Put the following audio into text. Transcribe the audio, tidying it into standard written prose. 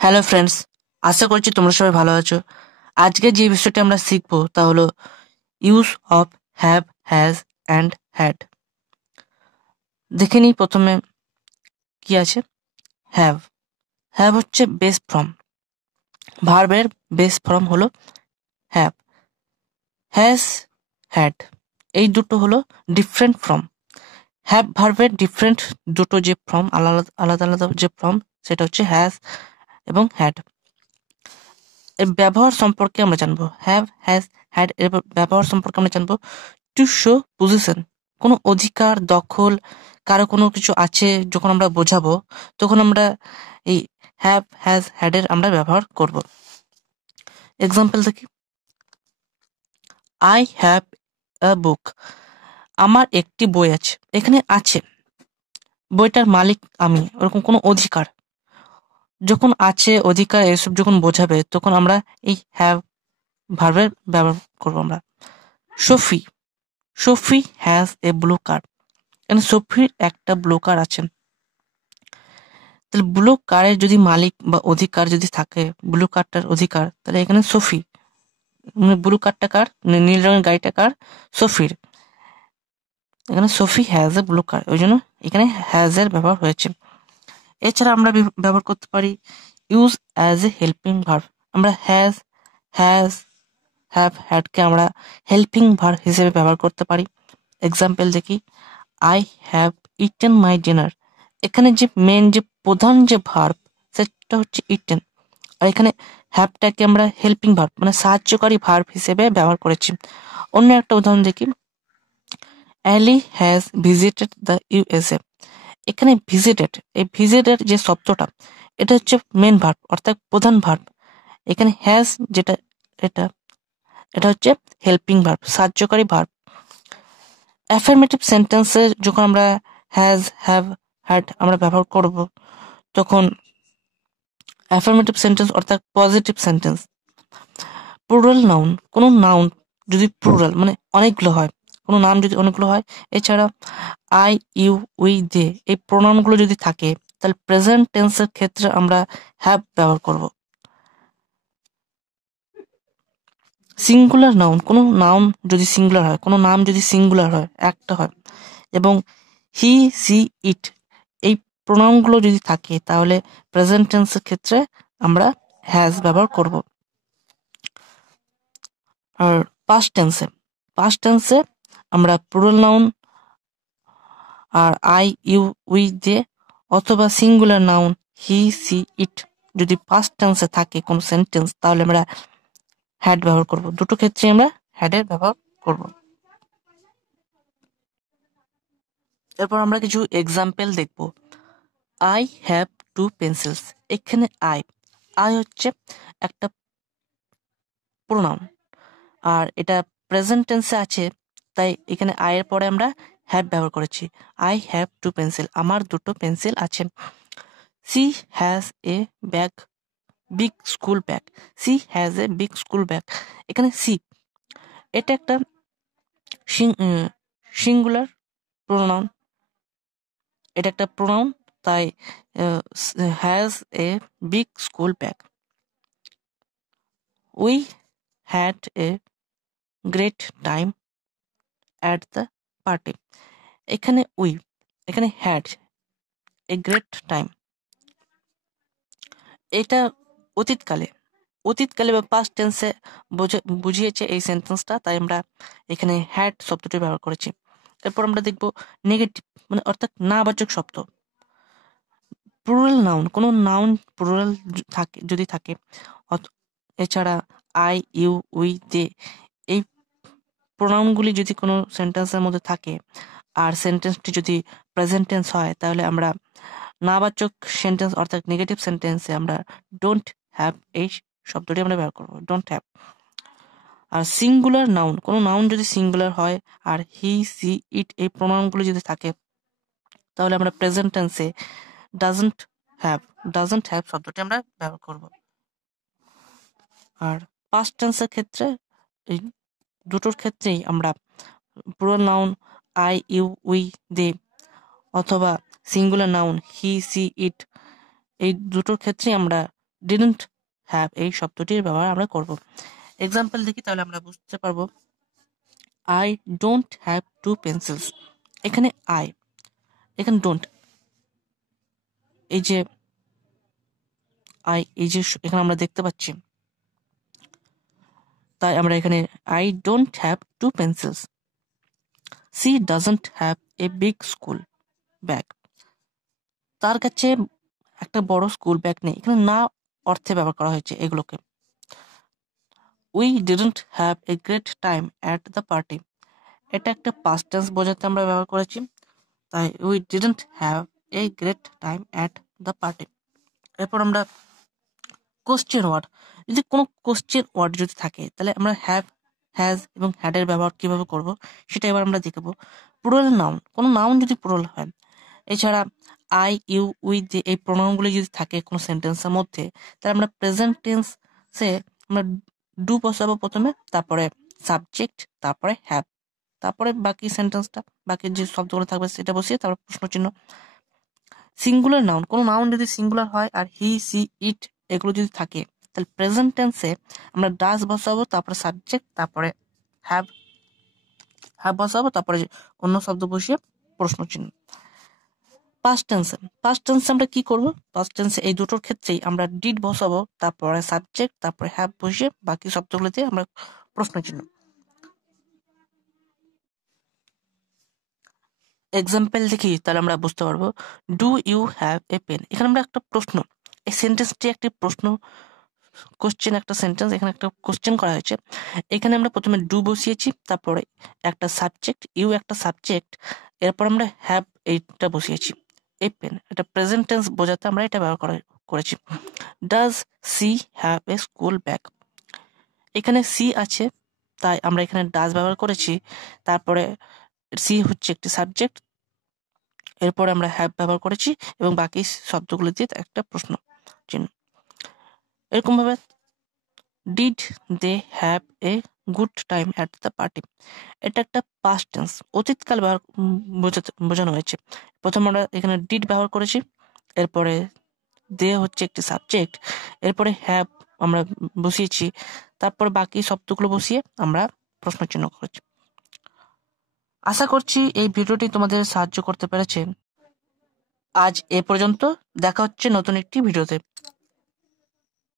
Hello friends, আশা করছি তোমরা সবাই ভালো আছো। আজকে যে বিষয়টি আমরা শিখবো তা হলো use of have, has and had. দেখে নিই প্রথমে কি আছে। হ্যাভ হ্যাভ হচ্ছে বেস ফর্ম, ভার্বের বেস ফর্ম হলো হ্যাভ। হ্যাজ, হ্যাড এই দুটো হলো ডিফারেন্ট ফর্ম। হ্যাভ ভার্বের ডিফারেন্ট দুটো যে ফর্ম, আলাদা আলাদা আলাদা যে ফর্ম, সেটা হচ্ছে হ্যাজ এবং হ্যাড। এর ব্যবহার সম্পর্কে আমরা জানবো। হ্যাভ, হ্যাজ, হ্যাড এর ব্যবহার সম্পর্কে আমরা জানবো। টু শো পজিশন, কোনো অধিকার, দখল, কারো কোনো কিছু আছে যখন আমরা বোঝাবো, তখন আমরা এই হ্যাভ, হ্যাজ, হ্যাড এর আমরা ব্যবহার করব। এক্সাম্পল দেখি। আই হ্যাভ আ বুক, আমার একটি বই আছে। এখানে আছে, বইটার মালিক আমি, ওরকম কোনো অধিকার। যখন আছে, অধিকার এসব যখন বোঝাবে তখন আমরা এই হ্যাভ ভার্বের ব্যবহার করবো আমরা। Sophie, Sophie has a blue car, এখানে সোফির একটা ব্লু কার আছে। তাহলে ব্লু কারের যদি মালিক বা অধিকার যদি থাকে, ব্লু কারটার অধিকার, তাহলে এখানে সোফি, মানে ব্লু কারটা কার, নীল রঙের গাড়িটা কার, সোফির। এখানে সোফি হ্যাজ এ ব্লু কার, ওই জন্য এখানে হ্যাজ এর ব্যবহার হয়েছে। এছাড়া আমরা ব্যবহার করতে পারি use as a helping verb. আমরা হ্যাজ, হ্যাজ, হ্যাভ, হ্যাডকে আমরা হেল্পিং ভার্ব হিসেবে ব্যবহার করতে পারি। এক্সাম্পল দেখি। I have eaten my dinner, এখানে যে মেন যে প্রধান যে ভার্ব সেটা হচ্ছে ইটেন, আর এখানে হ্যাভটাকে আমরা হেল্পিং ভার্ব মানে সাহায্যকারী ভার্ব হিসেবে ব্যবহার করেছি। অন্য একটা উদাহরণ দেখি। Alley has visited the USA, এখানে ভিজিটেড, এই ভিজিটেড যে শব্দটা, এটা হচ্ছে মেন ভার্ব অর্থাৎ প্রধান ভার্ব। এখানে হ্যাজ যেটা, এটা এটা হচ্ছে হেল্পিং ভার্ব, সাহায্যকারী ভার্ব। অ্যাফার্মেটিভ সেন্টেন্সে যখন আমরা হ্যাজ, হ্যাভ, হ্যাড আমরা ব্যবহার করব, তখন অ্যাফার্মেটিভ সেন্টেন্স অর্থাৎ পজিটিভ সেন্টেন্স। প্লুরাল নাউন, কোনো নাউন যদি প্লুরাল মানে অনেকগুলো হয়, কোনো নাম যদি অনেকগুলো হয়, এছাড়া আই, ইউ, উই, দে এই প্রোনাউনগুলো যদি থাকে, তাহলে প্রেজেন্ট টেন্সের ক্ষেত্রে আমরা হ্যাভ ব্যবহার করব। সিঙ্গুলার নাউন, কোনো নাউন যদি সিঙ্গুলার হয়, কোনো নাম যদি সিঙ্গুলার হয়, একটা হয়, এবং হি, সি, ইট এই প্রোনাউনগুলো যদি থাকে, তাহলে প্রেজেন্ট টেন্সের ক্ষেত্রে আমরা হ্যাজ ব্যবহার করব। আর পাস্ট টেন্সে আমরা প্লুরাল নাউন আর আই, ইউ, উই, দে অথবা singular noun he, she, it যদি পাস্ট টেন্সে থাকে কোনো সেন্টেন্স, তাহলে আমরা হ্যাড ব্যবহার করব। দুটো ক্ষেত্রে আমরা হ্যাডের ব্যবহার করব। এরপর আমরা কিছু এক্সাম্পল দেখব। আই হ্যাভ টু পেন্সিলস, এখানে আই, আই হচ্ছে একটা প্রোনাউন, আর এটা প্রেজেন্ট টেন্সে আছে, তাই এখানে আই এর পরে আমরা হ্যাভ ব্যবহার করেছি। আই হ্যাভ টু পেন্সিল, আমার দুটো পেন্সিল আছে। She has a bag, big school bag, she has a big school bag. এখানে সি এটা একটা সিঙ্গুলার প্রোনাউন, এটা একটা প্রোনাউন, তাই has a big school bag. We had a great time at the party, এখানে we, এখানে had a great time, এটা অতীতকালে, অতীতকালে বা পাস্ট টেন্সে বুঝিয়েছে এই সেন্টেন্সটা, তাই আমরা এখানে হ্যাড শব্দটি ব্যবহার করেছি। এরপর আমরা দেখব নেগেটিভ মানে অর্থাৎ নাবাচক শব্দ। প্লুরাল নাউন, কোনো নাউন প্লুরাল থাকে যদি থাকে, এছাড়া আই, ইউ, উই, দে এই প্রোনাউনগুলি যদি কোনো সেন্টেন্সের মধ্যে থাকে, আর সেন্টেন্সটি যদি প্রেজেন্ট টেন্স হয়, তাহলে আমরা নাবাচক সেন্টেন্স অর্থাৎ নেগেটিভ সেন্টেন্সে আমরা ডোন্ট হ্যাভ এই শব্দটি আমরা ব্যবহার করবো, ডোন্ট হ্যাভ। আর সিঙ্গুলার নাউন, কোনো নাউন যদি সিঙ্গুলার হয় আর হি, সি, ইট এই প্রোনাউনগুলো যদি থাকে, তাহলে আমরা প্রেজেন্ট টেন্সে ডাজন্ট হ্যাভ, ডাজন্ট হ্যাভ শব্দটি আমরা ব্যবহার করব। আর পাস্ট টেন্সের ক্ষেত্রে এই দুটোর ক্ষেত্রেই আমরা plural noun I, you, we, they অথবা singular noun he, she, it এই দুটোর ক্ষেত্রেই আমরা ডিডন্ট হ্যাভ এই শব্দটির ব্যবহার আমরা করব। এক্সাম্পল দেখি, তাহলে আমরা বুঝতে পারবো। I don't have two pencils. এখানে আই, এখানে ডোন্ট, এই যে আই, এই যে এখানে আমরা দেখতে পাচ্ছি, তাই আমরা এখানে I don't have two pencils. She doesn't have a big school bag. তার কাছে একটা বড় স্কুল ব্যাগ নেই। এখানে না অর্থে ব্যবহার করা হয়েছে এগুলোকে। We didn't have a great time at the party. এটা একটা পাস্ট টেন্স বোঝাতে আমরা ব্যবহার করেছি, তাই we didn't have a great time at the party. এরপর আমরা কোশ্চেন ওয়ার্ড, যদি কোনো কোশ্চেন ওয়ার্ড যদি থাকে তাহলে আমরা হ্যাভ, হ্যাজ এবং হ্যাডের ব্যবহার কিভাবে করব সেটা এবার আমরা দেখব। প্লুরাল নাউন, কোনো নাউন যদি প্লুরাল হয়, এছাড়া আই, ইউ, উই যে এই প্রোনাউনগুলি যদি থাকে কোনো সেন্টেন্সের মধ্যে, তাহলে আমরা প্রেজেন্ট টেন্সে আমরা ডু বসাবো প্রথমে, তারপরে সাবজেক্ট, তারপরে হ্যাভ, তারপরে বাকি সেন্টেন্সটা, বাকি যে শব্দগুলো থাকবে সেটা বসিয়ে তারপর প্রশ্ন চিহ্ন। সিঙ্গুলার নাউন, কোনো নাউন যদি সিঙ্গুলার হয় আর হি, সি, ইট এগুলো যদি থাকে, তাহলে প্রেজেন্ট টেন্সে আমরা ডাজ বসাবো, তারপরে সাবজেক্ট, তারপরে হ্যাভ, হ্যাভ বসাবো, তারপরে অন্য শব্দ বসিয়ে প্রশ্ন চিহ্ন। পাস্ট টেন্সে, পাস্ট টেন্সে আমরা কি করব? পাস্ট টেন্সে এই দুটোর ক্ষেত্রেই আমরা ডিড বসাবো, তারপরে সাবজেক্ট, তারপরে হ্যাভ বসিয়ে বাকি শব্দগুলোতে আমরা প্রশ্ন চিহ্ন। এক্সাম্পল দেখি, তাহলে আমরা বুঝতে পারবো। Do you have a pen. এখানে আমরা একটা প্রশ্ন, এই সেন্টেন্সটি একটি প্রশ্ন, কোশ্চেন একটা সেন্টেন্স, এখানে একটা কোশ্চেন করা হয়েছে। এখানে আমরা প্রথমে ডু বসিয়েছি, তারপরে একটা সাবজেক্ট, ইউ একটা সাবজেক্ট, এরপর আমরা হ্যাভ এইটা বসিয়েছি। এই পেন, এটা প্রেজেন্ট টেন্স বোঝাতে আমরা এটা ব্যবহার করেছি। Does she have a school bag. এখানে সি আছে, তাই আমরা এখানে ডাজ ব্যবহার করেছি, তারপরে সি হচ্ছে একটি সাবজেক্ট, এরপর আমরা হ্যাভ ব্যবহার করেছি এবং বাকি শব্দগুলো দিয়ে একটা প্রশ্ন চিহ্ন। এরকম ভাবে did they have a good time at the party. এটা একটা পাস্ট টেন্স, অতীতকাল বোঝানো হয়েছে। প্রথম আমরা এখানে ডিড ব্যবহার করেছি, এরপরে দে হচ্ছে একটি সাবজেক্ট, এরপরে হ্যাভ আমরা বসিয়েছি, তারপর বাকি শব্দগুলো বসিয়ে আমরা প্রশ্ন চিহ্ন করেছি। আশা করছি এই ভিডিওটি তোমাদের সাহায্য করতে পেরেছে। আজ এ পর্যন্ত, দেখা হচ্ছে নতুন একটি ভিডিওতে।